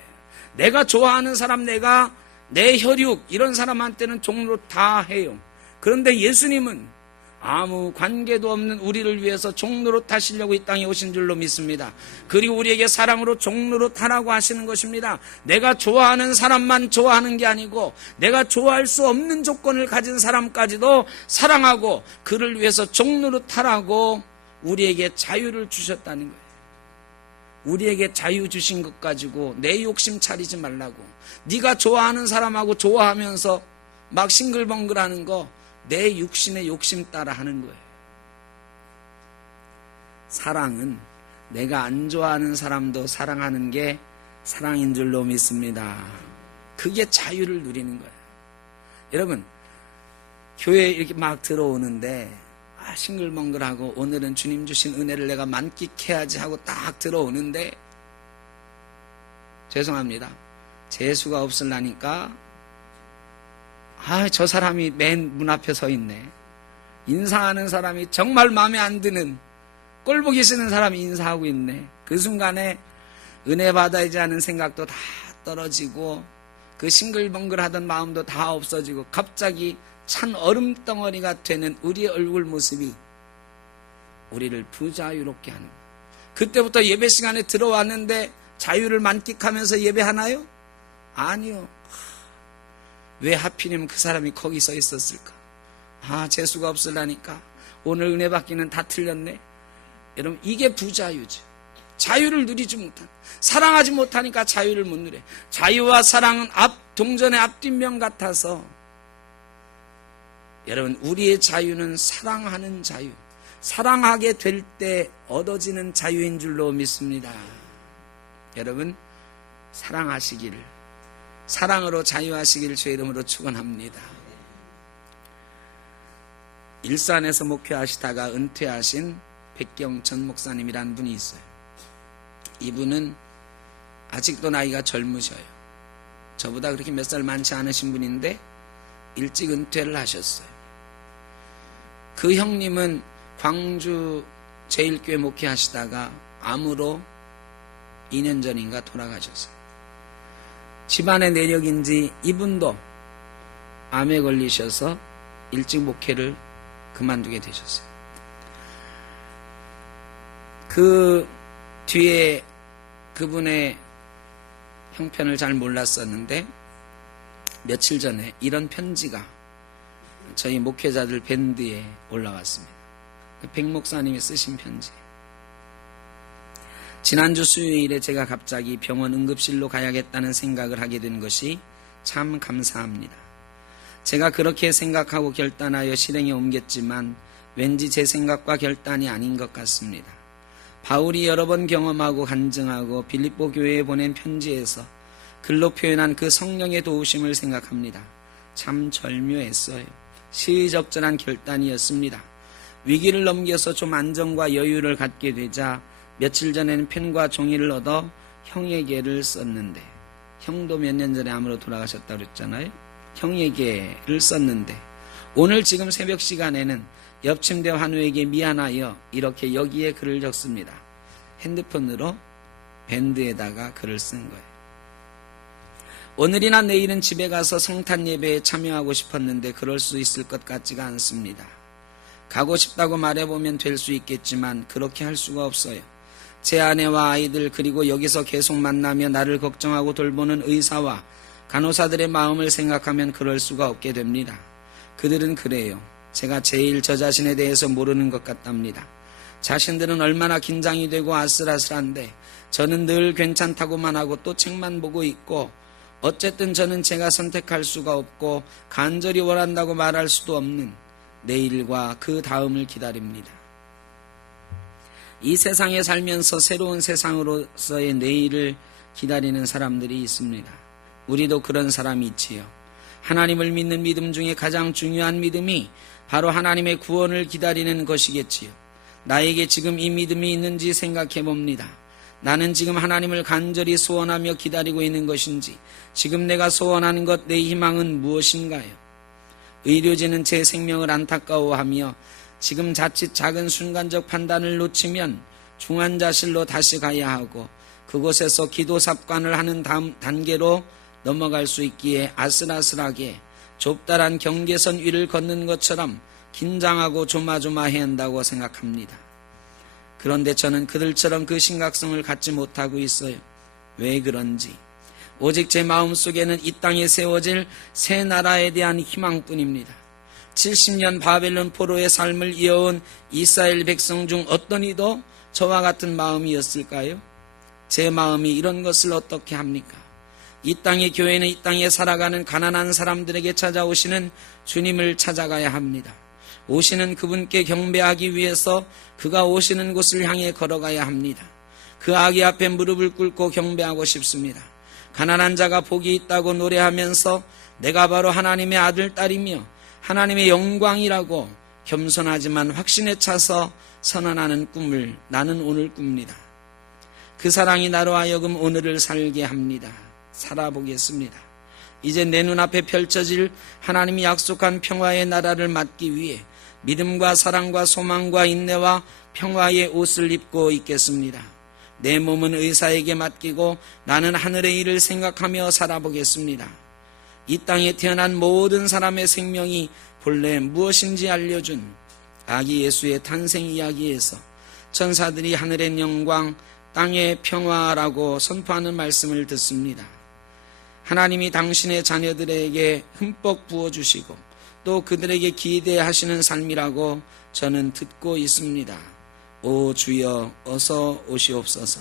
내가 좋아하는 사람, 내 혈육 이런 사람한테는 종로를 다 해요. 그런데 예수님은 아무 관계도 없는 우리를 위해서 종로로 타시려고 이 땅에 오신 줄로 믿습니다. 그리고 우리에게 사랑으로 종로로 타라고 하시는 것입니다. 내가 좋아하는 사람만 좋아하는 게 아니고 내가 좋아할 수 없는 조건을 가진 사람까지도 사랑하고 그를 위해서 종로로 타라고 우리에게 자유를 주셨다는 거예요. 우리에게 자유 주신 것 가지고 내 욕심 차리지 말라고. 네가 좋아하는 사람하고 좋아하면서 막 싱글벙글하는 거 내 육신의 욕심 따라 하는 거예요. 사랑은 내가 안 좋아하는 사람도 사랑하는 게 사랑인 줄로 믿습니다. 그게 자유를 누리는 거예요. 여러분, 교회에 이렇게 막 들어오는데 싱글벙글하고 오늘은 주님 주신 은혜를 내가 만끽해야지 하고 딱 들어오는데, 죄송합니다, 재수가 없으려니까 저 사람이 맨 문 앞에 서 있네. 인사하는 사람이 정말 마음에 안 드는, 꼴보기 싫은 사람이 인사하고 있네. 그 순간에 은혜 받아야지 하는 생각도 다 떨어지고 그 싱글벙글하던 마음도 다 없어지고 갑자기 찬 얼음덩어리가 되는 우리의 얼굴 모습이 우리를 부자유롭게 하는 거예요. 그때부터 예배 시간에 들어왔는데 자유를 만끽하면서 예배하나요? 아니요. 왜 하필이면 그 사람이 거기 서 있었을까? 재수가 없으려니까 오늘 은혜 받기는 다 틀렸네. 여러분, 이게 부자유죠. 자유를 누리지 못한, 사랑하지 못하니까 자유를 못 누려. 자유와 사랑은 동전의 앞뒷면 같아서, 여러분, 우리의 자유는 사랑하는 자유, 사랑하게 될 때 얻어지는 자유인 줄로 믿습니다. 여러분, 사랑하시기를, 사랑으로 자유하시기를 주의 이름으로 축원합니다. 일산에서 목회하시다가 은퇴하신 백경천 목사님이라는 분이 있어요. 이분은 아직도 나이가 젊으셔요. 저보다 그렇게 몇 살 많지 않으신 분인데 일찍 은퇴를 하셨어요. 그 형님은 광주 제1교회 목회하시다가 암으로 2년 전인가 돌아가셨어요. 집안의 내력인지 이분도 암에 걸리셔서 일찍 목회를 그만두게 되셨어요. 그 뒤에 그분의 형편을 잘 몰랐었는데 며칠 전에 이런 편지가 저희 목회자들 밴드에 올라왔습니다. 백 목사님이 쓰신 편지. 지난주 수요일에 제가 갑자기 병원 응급실로 가야겠다는 생각을 하게 된 것이 참 감사합니다. 제가 그렇게 생각하고 결단하여 실행에 옮겼지만 왠지 제 생각과 결단이 아닌 것 같습니다. 바울이 여러 번 경험하고 간증하고 빌립보 교회에 보낸 편지에서 글로 표현한 그 성령의 도우심을 생각합니다. 참 절묘했어요. 시의적절한 결단이었습니다. 위기를 넘겨서 좀 안정과 여유를 갖게 되자 며칠 전에는 펜과 종이를 얻어 형에게를 썼는데, 형도 몇 년 전에 암으로 돌아가셨다고 그랬잖아요. 형에게를 썼는데 오늘 지금 새벽 시간에는 옆 침대 환우에게 미안하여 이렇게 여기에 글을 적습니다. 핸드폰으로 밴드에다가 글을 쓴 거예요. 오늘이나 내일은 집에 가서 성탄 예배에 참여하고 싶었는데 그럴 수 있을 것 같지가 않습니다. 가고 싶다고 말해보면 될 수 있겠지만 그렇게 할 수가 없어요. 제 아내와 아이들, 그리고 여기서 계속 만나며 나를 걱정하고 돌보는 의사와 간호사들의 마음을 생각하면 그럴 수가 없게 됩니다. 그들은 그래요. 제가 제일 저 자신에 대해서 모르는 것 같답니다. 자신들은 얼마나 긴장이 되고 아슬아슬한데 저는 늘 괜찮다고만 하고 또 책만 보고 있고, 어쨌든 저는 제가 선택할 수가 없고 간절히 원한다고 말할 수도 없는 내일과 그 다음을 기다립니다. 이 세상에 살면서 새로운 세상으로서의 내일을 기다리는 사람들이 있습니다. 우리도 그런 사람이 있지요. 하나님을 믿는 믿음 중에 가장 중요한 믿음이 바로 하나님의 구원을 기다리는 것이겠지요. 나에게 지금 이 믿음이 있는지 생각해 봅니다. 나는 지금 하나님을 간절히 소원하며 기다리고 있는 것인지, 지금 내가 소원하는 것, 내 희망은 무엇인가요? 의료진은 제 생명을 안타까워하며 지금 자칫 작은 순간적 판단을 놓치면 중환자실로 다시 가야 하고 그곳에서 기도 삽관을 하는 다음 단계로 넘어갈 수 있기에 아슬아슬하게 좁다란 경계선 위를 걷는 것처럼 긴장하고 조마조마해야 한다고 생각합니다. 그런데 저는 그들처럼 그 심각성을 갖지 못하고 있어요. 왜 그런지 오직 제 마음속에는 이 땅에 세워질 새 나라에 대한 희망뿐입니다. 70년 바벨론 포로의 삶을 이어온 이스라엘 백성 중 어떤 이도 저와 같은 마음이었을까요? 제 마음이 이런 것을 어떻게 합니까? 이 땅의 교회는 이 땅에 살아가는 가난한 사람들에게 찾아오시는 주님을 찾아가야 합니다. 오시는 그분께 경배하기 위해서 그가 오시는 곳을 향해 걸어가야 합니다. 그 아기 앞에 무릎을 꿇고 경배하고 싶습니다. 가난한 자가 복이 있다고 노래하면서 내가 바로 하나님의 아들, 딸이며 하나님의 영광이라고 겸손하지만 확신에 차서 선언하는 꿈을 나는 오늘 꿉니다. 그 사랑이 나로 하여금 오늘을 살게 합니다. 살아보겠습니다. 이제 내 눈앞에 펼쳐질 하나님이 약속한 평화의 나라를 맞기 위해 믿음과 사랑과 소망과 인내와 평화의 옷을 입고 있겠습니다. 내 몸은 의사에게 맡기고 나는 하늘의 일을 생각하며 살아보겠습니다. 이 땅에 태어난 모든 사람의 생명이 본래 무엇인지 알려준 아기 예수의 탄생 이야기에서 천사들이 하늘의 영광, 땅의 평화라고 선포하는 말씀을 듣습니다. 하나님이 당신의 자녀들에게 흠뻑 부어주시고 또 그들에게 기대하시는 삶이라고 저는 듣고 있습니다. 오 주여 어서 오시옵소서.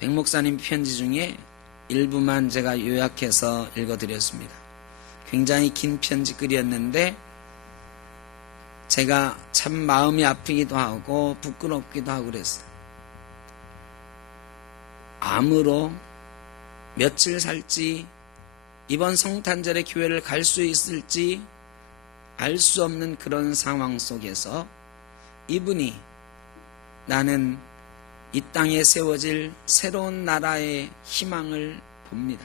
백 목사님 편지 중에 일부만 제가 요약해서 읽어드렸습니다. 굉장히 긴 편지글이었는데 제가 참 마음이 아프기도 하고 부끄럽기도 하고 그랬어요. 암으로 며칠 살지, 이번 성탄절에 교회를 갈 수 있을지 알 수 없는 그런 상황 속에서 이분이 나는 이 땅에 세워질 새로운 나라의 희망을 봅니다.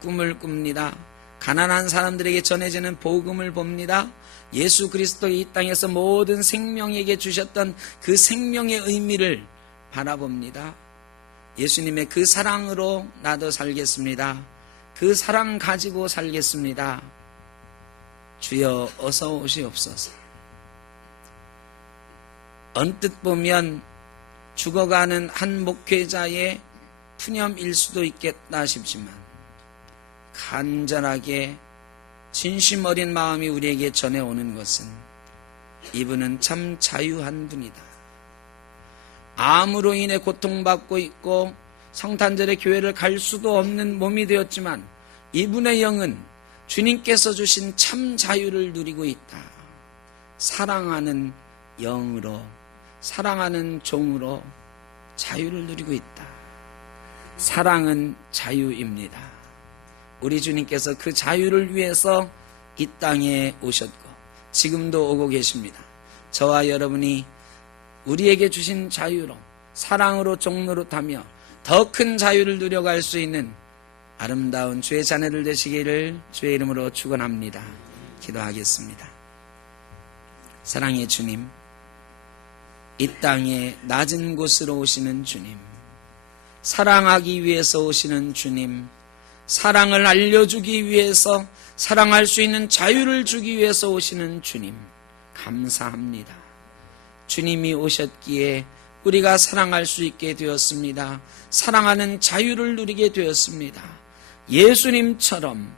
꿈을 꿉니다. 가난한 사람들에게 전해지는 복음을 봅니다. 예수 그리스도가 이 땅에서 모든 생명에게 주셨던 그 생명의 의미를 바라봅니다. 예수님의 그 사랑으로 나도 살겠습니다. 그 사랑 가지고 살겠습니다. 주여 어서 오시옵소서. 언뜻 보면 죽어가는 한 목회자의 푸념일 수도 있겠다 싶지만 간절하게 진심 어린 마음이 우리에게 전해오는 것은 이분은 참 자유한 분이다. 암으로 인해 고통받고 있고 성탄절에 교회를 갈 수도 없는 몸이 되었지만 이분의 영은 주님께서 주신 참 자유를 누리고 있다. 사랑하는 영으로, 사랑하는 종으로 자유를 누리고 있다. 사랑은 자유입니다. 우리 주님께서 그 자유를 위해서 이 땅에 오셨고 지금도 오고 계십니다. 저와 여러분이 우리에게 주신 자유로 사랑으로 종노릇하며 더 큰 자유를 누려갈 수 있는 아름다운 주의 자녀들 되시기를 주의 이름으로 축원합니다. 기도하겠습니다. 사랑의 주님, 이 땅에 낮은 곳으로 오시는 주님, 사랑하기 위해서 오시는 주님, 사랑을 알려주기 위해서 사랑할 수 있는 자유를 주기 위해서 오시는 주님, 감사합니다. 주님이 오셨기에 우리가 사랑할 수 있게 되었습니다. 사랑하는 자유를 누리게 되었습니다. 예수님처럼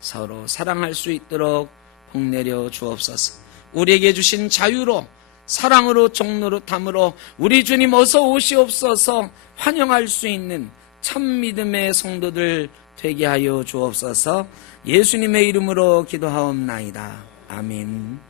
서로 사랑할 수 있도록 복내려 주옵소서. 우리에게 주신 자유로 사랑으로 종노릇함으로 우리 주님 어서 오시옵소서 환영할 수 있는 참 믿음의 성도들 되게 하여 주옵소서. 예수님의 이름으로 기도하옵나이다. 아멘.